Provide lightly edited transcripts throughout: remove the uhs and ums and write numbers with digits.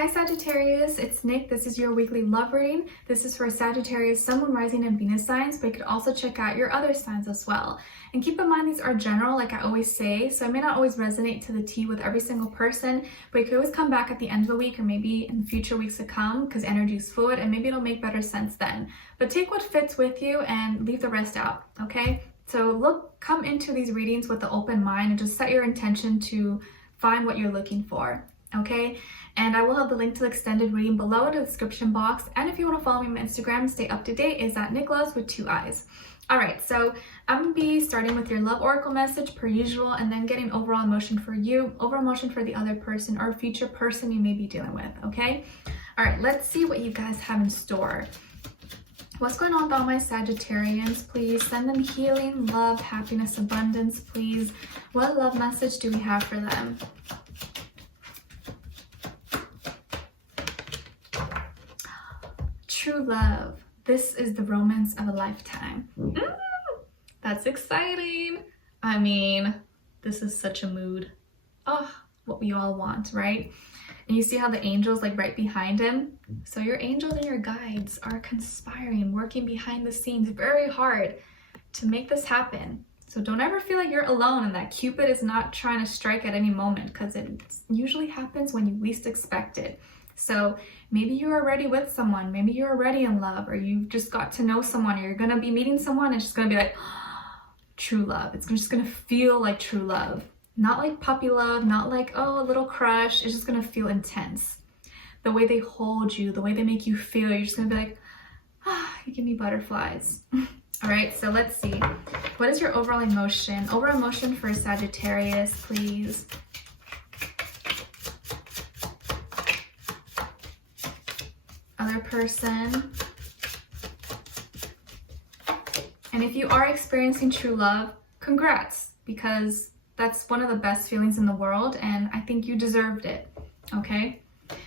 Hi Sagittarius, it's Nick. This is your weekly love reading. This is for Sagittarius, Sun, Moon, Rising, and Venus signs, but you could also check out your other signs as well. And keep in mind these are general, like I always say, so it may not always resonate to the T with every single person, but you could always come back at the end of the week or maybe in future weeks to come because energy is fluid and maybe it'll make better sense then. But take what fits with you and leave the rest out, okay? So come into these readings with an open mind and just set your intention to find what you're looking for, okay? And I will have the link to the extended reading below in the description box. And if you want to follow me on my Instagram and stay up to date, is at Nicloves with 2 eyes. All right, so I'm going to be starting with your love oracle message per usual, and then getting overall emotion for you, overall emotion for the other person or future person you may be dealing with, okay? All right, let's see what you guys have in store. What's going on with all my Sagittarians? Please send them healing, love, happiness, abundance, please. What love message do we have for them? True love. This is the romance of a lifetime. That's exciting. I mean, this is such a mood. Oh, what we all want, right? And you see how the angels like right behind him? So your angels and your guides are conspiring, working behind the scenes very hard to make this happen. So don't ever feel like you're alone and that Cupid is not trying to strike at any moment, because it usually happens when you least expect it. So maybe you're already with someone, maybe you're already in love, or you just got to know someone, or you're gonna be meeting someone, it's just gonna be like, true love. It's just gonna feel like true love. Not like puppy love, not like, oh, a little crush. It's just gonna feel intense. The way they hold you, the way they make you feel, you're just gonna be like, you give me butterflies. All right, so let's see. What is your overall emotion? Overall emotion for Sagittarius, please. Other person. And if you are experiencing true love, congrats, because that's one of the best feelings in the world and I think you deserved it, okay?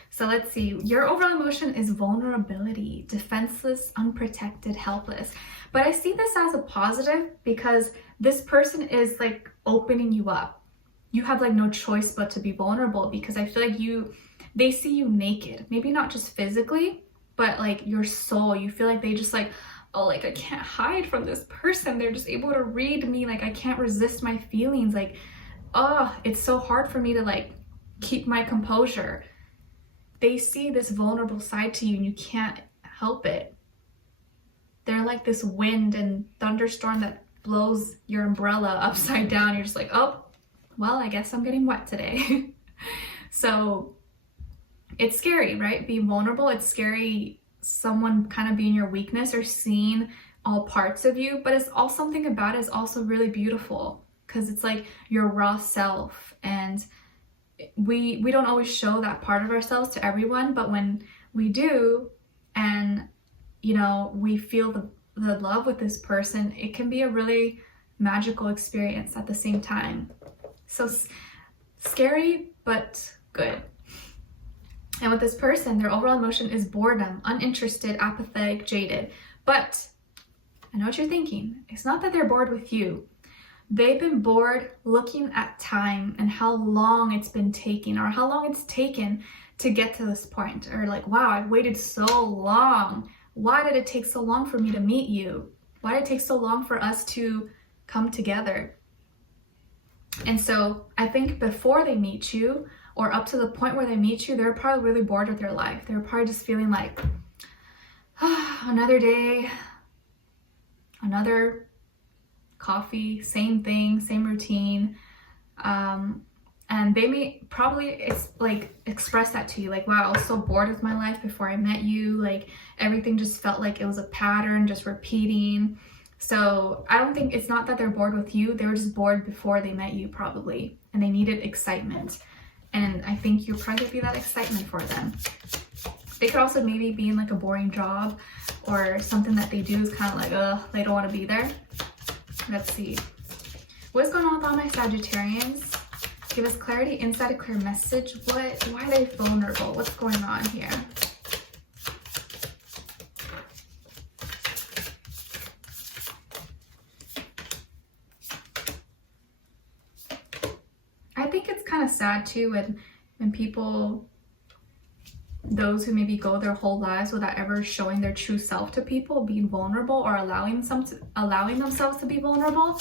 So let's see. Your overall emotion is vulnerability, defenseless, unprotected, helpless. But I see this as a positive because this person is like opening you up. You have like no choice but to be vulnerable, because I feel like they see you naked, maybe not just physically, but like your soul. You feel like they just like, oh, like I can't hide from this person. They're just able to read me. Like I can't resist my feelings. Like, oh, it's so hard for me to like keep my composure. They see this vulnerable side to you and you can't help it. They're like this wind and thunderstorm that blows your umbrella upside down. You're just like, oh, well, I guess I'm getting wet today. So it's scary, right? Being vulnerable, it's scary. Someone kind of being your weakness or seeing all parts of you, but it's all something about it is also really beautiful because it's like your raw self, and we don't always show that part of ourselves to everyone, but when we do, and you know, we feel the love with this person, it can be a really magical experience at the same time. So scary but good. And with this person, their overall emotion is boredom, uninterested, apathetic, jaded. But I know what you're thinking. It's not that they're bored with you. They've been bored looking at time and how long it's been taking, or how long it's taken to get to this point. Or like, wow, I've waited so long. Why did it take so long for me to meet you? Why did it take so long for us to come together? And so I think before they meet you, or up to the point where they meet you, they're probably really bored with their life. They're probably just feeling like, another day, another coffee, same thing, same routine. And they may probably express that to you, like, wow, I was so bored with my life before I met you. Like everything just felt like it was a pattern, just repeating. So I don't think, it's not that they're bored with you. They were just bored before they met you probably, and they needed excitement. And I think you're probably gonna be that excitement for them. They could also maybe be in like a boring job, or something that they do is kind of like, they don't want to be there. Let's see. What's going on with all my Sagittarians? Give us clarity, insight, a clear message. Why are they vulnerable? What's going on here? I think it's kind of sad too when people those who maybe go their whole lives without ever showing their true self to people, being vulnerable, or allowing themselves to be vulnerable,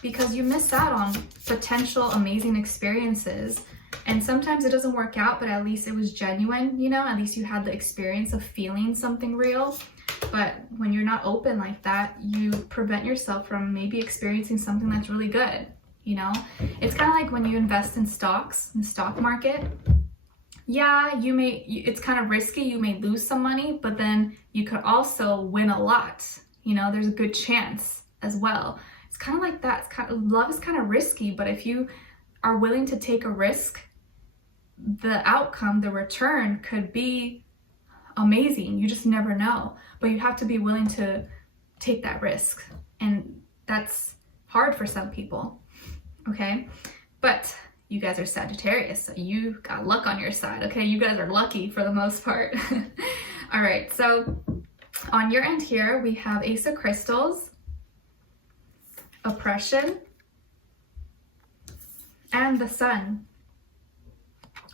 because you miss out on potential amazing experiences. And sometimes it doesn't work out, but at least it was genuine, you know, at least you had the experience of feeling something real. But when you're not open like that, you prevent yourself from maybe experiencing something that's really good, you know? It's kind of like when you invest in stocks, in the stock market. Yeah, it's kind of risky, you may lose some money, but then you could also win a lot. You know, there's a good chance as well. It's kind of like that. Love is kind of risky, but if you are willing to take a risk, the outcome, the return could be amazing. You just never know, but you have to be willing to take that risk, and that's hard for some people. Okay, but you guys are Sagittarius, so you got luck on your side. Okay, you guys are lucky for the most part. All right, so on your end here we have Ace of Crystals, Oppression, and the Sun.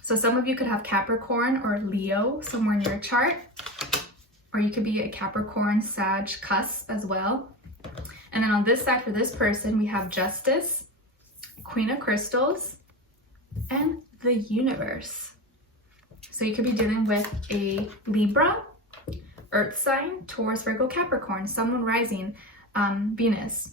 So some of you could have Capricorn or Leo somewhere in your chart, or you could be a Capricorn, Sag, cusp as well. And then on this side for this person, we have Justice, Queen of Crystals, and the Universe. So you could be dealing with a Libra, Earth sign, Taurus, Virgo, Capricorn, Sun, Moon, Rising, Venus.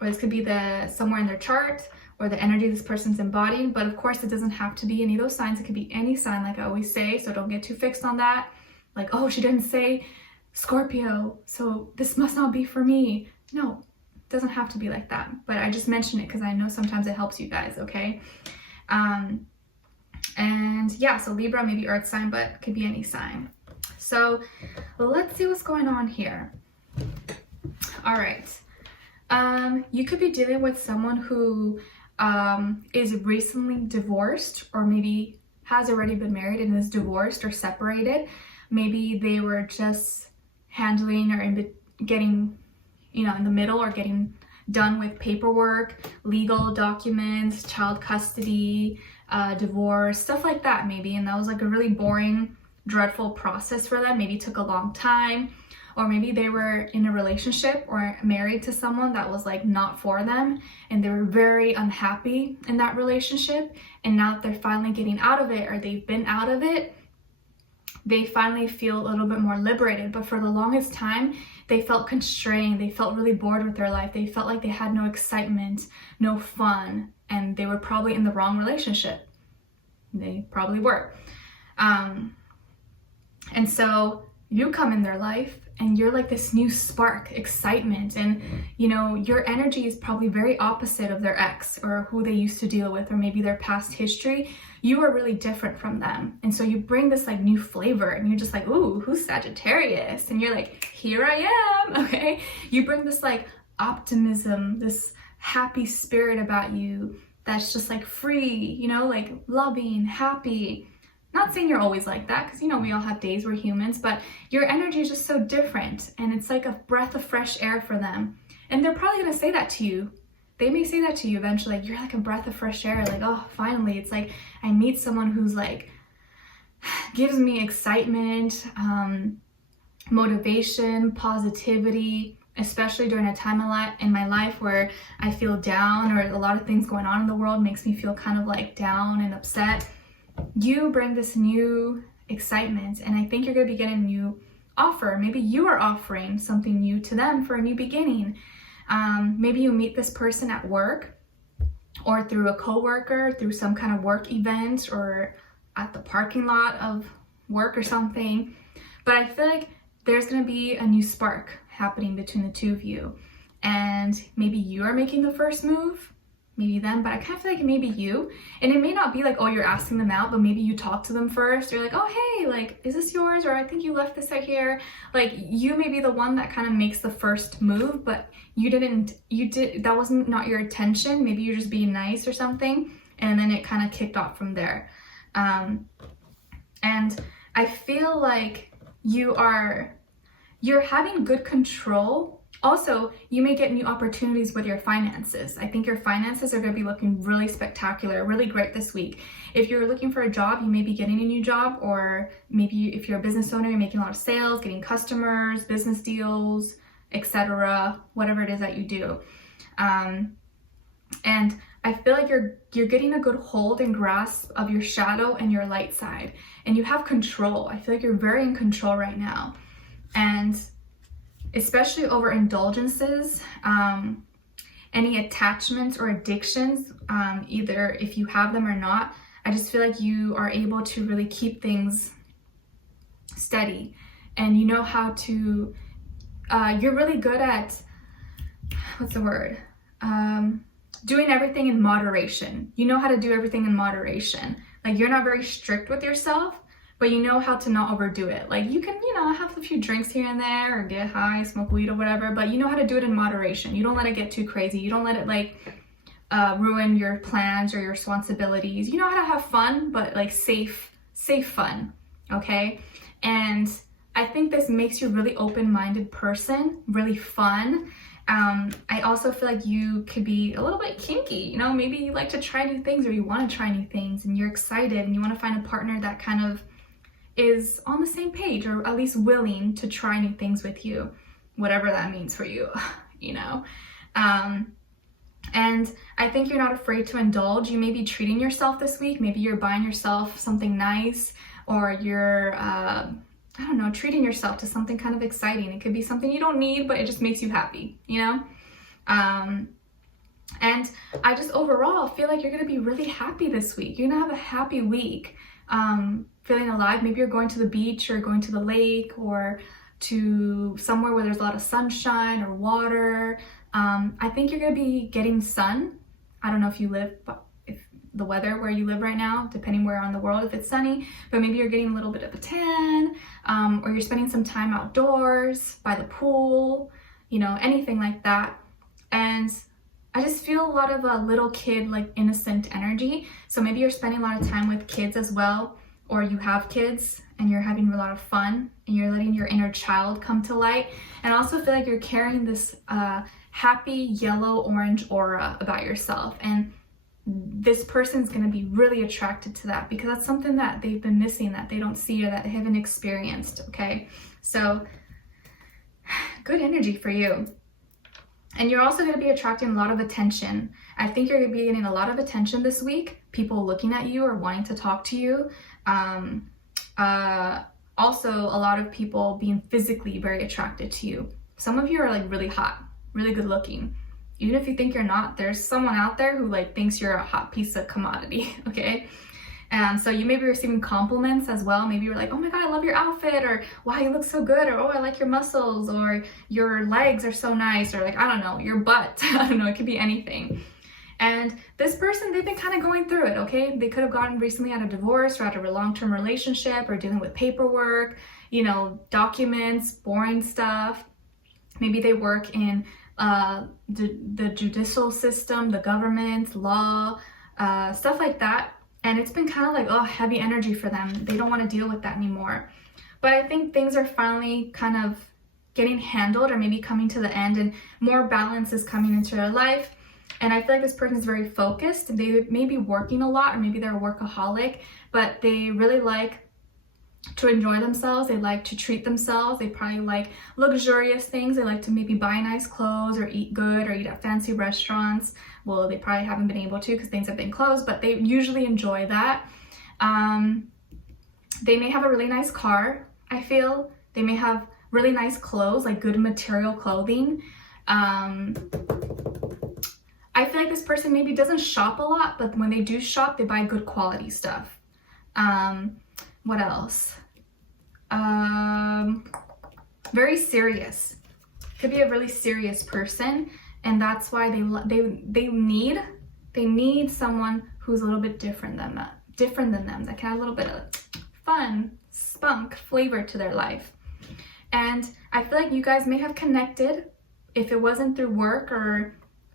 Or this could be somewhere in their chart, or the energy this person's embodying. But of course, it doesn't have to be any of those signs. It could be any sign, like I always say, so don't get too fixed on that. Like, oh, she didn't say Scorpio, so this must not be for me. No, it doesn't have to be like that. But I just mention it because I know sometimes it helps you guys, okay? And yeah, so Libra, maybe Earth sign, but it could be any sign. So let's see what's going on here. All right. You could be dealing with someone who is recently divorced, or maybe has already been married and is divorced or separated. Maybe they were just handling or getting, you know, in the middle, or getting done with paperwork, legal documents, child custody, divorce, stuff like that maybe. And that was like a really boring, dreadful process for them. Maybe it took a long time. Or maybe they were in a relationship or married to someone that was like not for them, and they were very unhappy in that relationship. And now that they're finally getting out of it, or they've been out of it, they finally feel a little bit more liberated. But for the longest time, they felt constrained. They felt really bored with their life. They felt like they had no excitement, no fun, and they were probably in the wrong relationship. They probably were. And so you come in their life, and you're like this new spark, excitement, and you know, your energy is probably very opposite of their ex, or who they used to deal with, or maybe their past history. You are really different from them, and so you bring this like new flavor, and you're just like, ooh, who's Sagittarius? And you're like, here I am. Okay, you bring this like optimism, this happy spirit about you that's just like free, you know, like loving, happy. Not saying you're always like that, because, you know, we all have days, we're humans, but your energy is just so different, and it's like a breath of fresh air for them. And they're probably going to say that to you. They may say that to you eventually, like, you're like a breath of fresh air, like, oh, finally, it's like I meet someone who's like, gives me excitement, motivation, positivity, especially during a time in my life where I feel down, or a lot of things going on in the world makes me feel kind of like down and upset. You bring this new excitement, and I think you're going to be getting a new offer. Maybe you are offering something new to them for a new beginning. Maybe you meet this person at work, or through a coworker, through some kind of work event, or at the parking lot of work or something. But I feel like there's going to be a new spark happening between the two of you, and maybe you are making the first move, maybe them, but I kind of feel like it may be you. And it may not be like, oh, you're asking them out, but maybe you talk to them first. You're like, oh, hey, like, is this yours? Or I think you left this out here. Like, you may be the one that kind of makes the first move, but that wasn't not your intention. Maybe you're just being nice or something. And then it kind of kicked off from there. And I feel like you're having good control Also, you may get new opportunities with your finances. I think your finances are going to be looking really spectacular, really great this week. If you're looking for a job, you may be getting a new job, or maybe if you're a business owner, you're making a lot of sales, getting customers, business deals, etc., whatever it is that you do. And I feel like you're getting a good hold and grasp of your shadow and your light side, and you have control. I feel like you're very in control right now. And especially over indulgences, any attachments or addictions, either if you have them or not, I just feel like you are able to really keep things steady, and you know how to, you're really good at, what's the word? Doing everything in moderation. You know how to do everything in moderation. Like, you're not very strict with yourself, but you know how to not overdo it. Like, you can, have a few drinks here and there, or get high, smoke weed or whatever, but you know how to do it in moderation. You don't let it get too crazy. You don't let it ruin your plans or your responsibilities. You know how to have fun, but like safe fun, okay? And I think this makes you a really open-minded person, really fun. I also feel like you could be a little bit kinky, maybe you like to try new things, or you want to try new things, and you're excited and you want to find a partner that kind of is on the same page, or at least willing to try new things with you, whatever that means for you, and I think you're not afraid to indulge. You may be treating yourself this week. Maybe you're buying yourself something nice, or you're treating yourself to something kind of exciting. It could be something you don't need, but it just makes you happy, And I just overall feel like you're going to be really happy this week. You're going to have a happy week, feeling alive. Maybe you're going to the beach, or going to the lake, or to somewhere where there's a lot of sunshine or water. I think you're going to be getting sun. I don't know if the weather where you live right now, depending where on the world, if it's sunny, but maybe you're getting a little bit of a tan, or you're spending some time outdoors by the pool, anything like that. And I just feel a lot of a little kid, like innocent energy. So maybe you're spending a lot of time with kids as well, or you have kids and you're having a lot of fun and you're letting your inner child come to light. And I also feel like you're carrying this happy yellow-orange aura about yourself. And this person's going to be really attracted to that, because that's something that they've been missing, that they don't see or that they haven't experienced, okay? So good energy for you. And you're also going to be attracting a lot of attention. I think you're going to be getting a lot of attention this week, people looking at you or wanting to talk to you. Also, a lot of people being physically very attracted to you. Some of you are like really hot, really good looking. Even if you think you're not, there's someone out there who thinks you're a hot piece of commodity, okay? So you may be receiving compliments as well. Maybe you're like, oh my God, I love your outfit, or wow, you look so good, or oh, I like your muscles, or your legs are so nice, or I don't know, your butt. I don't know, it could be anything. And this person, they've been kind of going through it, okay? They could have gotten recently out of divorce, or out of a long-term relationship, or dealing with paperwork, documents, boring stuff. Maybe they work in the judicial system, the government, law, stuff like that. And it's been kind of heavy energy for them. They don't want to deal with that anymore. But I think things are finally kind of getting handled, or maybe coming to the end, and more balance is coming into their life. And I feel like this person is very focused. They may be working a lot, or maybe they're a workaholic, but they really like to enjoy themselves. They like to treat themselves. They probably like luxurious things. They like to maybe buy nice clothes, or eat good, or eat at fancy restaurants. Well, they probably haven't been able to because things have been closed, but they usually enjoy that. They may have a really nice car, I feel. They may have really nice clothes, like good material clothing. I feel like this person maybe doesn't shop a lot, but when they do shop, they buy good quality stuff. What else? Very serious. Could be a really serious person, and that's why they need someone who's a little bit different than them, that can have a little bit of fun, spunk, flavor to their life. And I feel like you guys may have connected, if it wasn't through work or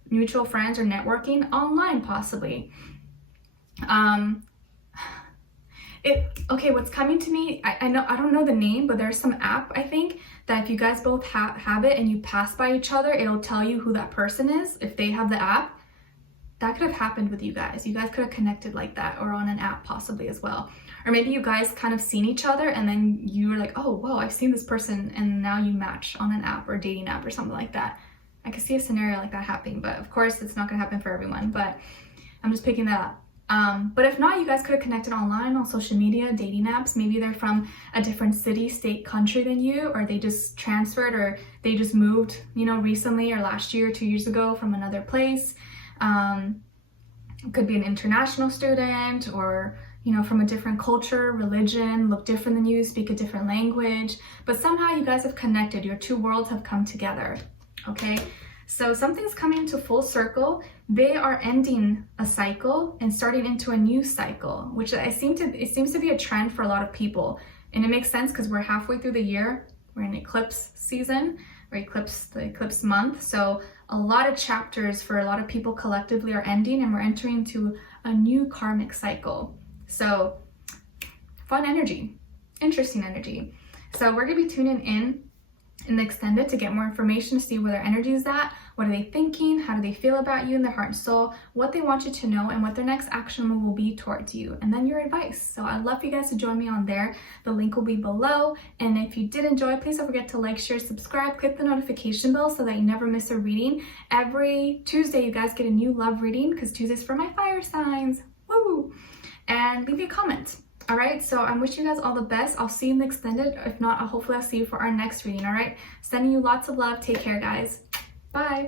mutual friends or networking, online possibly. Okay, what's coming to me, I don't know the name, but there's some app, I think, that if you guys both have it and you pass by each other, it'll tell you who that person is if they have the app. That could have happened with you guys. You guys could have connected like that, or on an app possibly as well. Or maybe you guys kind of seen each other and then you were like, oh, whoa, I've seen this person, and now you match on an app or a dating app or something like that. I could see a scenario like that happening, but of course it's not gonna happen for everyone, but I'm just picking that up. But if not, you guys could have connected online on social media, dating apps. Maybe they're from a different city, state, country than you, or they just transferred, or they just moved, you know, recently or last year, 2 years ago from another place. Could be an international student, or, you know, from a different culture, religion, look different than you, speak a different language, but somehow you guys have connected. Your two worlds have come together, okay? So something's coming to full circle. They are ending a cycle and starting into a new cycle, which it seems to be a trend for a lot of people. And it makes sense because we're halfway through the year. We're in eclipse season, or the eclipse month. So a lot of chapters for a lot of people collectively are ending, and we're entering into a new karmic cycle. So fun energy, interesting energy. So we're gonna be tuning in the extended to get more information, to see where their energy is at, what are they thinking, how do they feel about you in their heart and soul, what they want you to know, and what their next action move will be towards you, and then your advice. So I'd love for you guys to join me on there. The link will be below, and if you did enjoy, please don't forget to like, share, subscribe, click the notification bell so that you never miss a reading. Every Tuesday you guys get a new love reading, because Tuesday's for my fire signs. Woo! And leave me a comment. All right, so I'm wishing you guys all the best. I'll see you in the extended. If not, hopefully I'll see you for our next reading. All right, sending you lots of love. Take care, guys. Bye.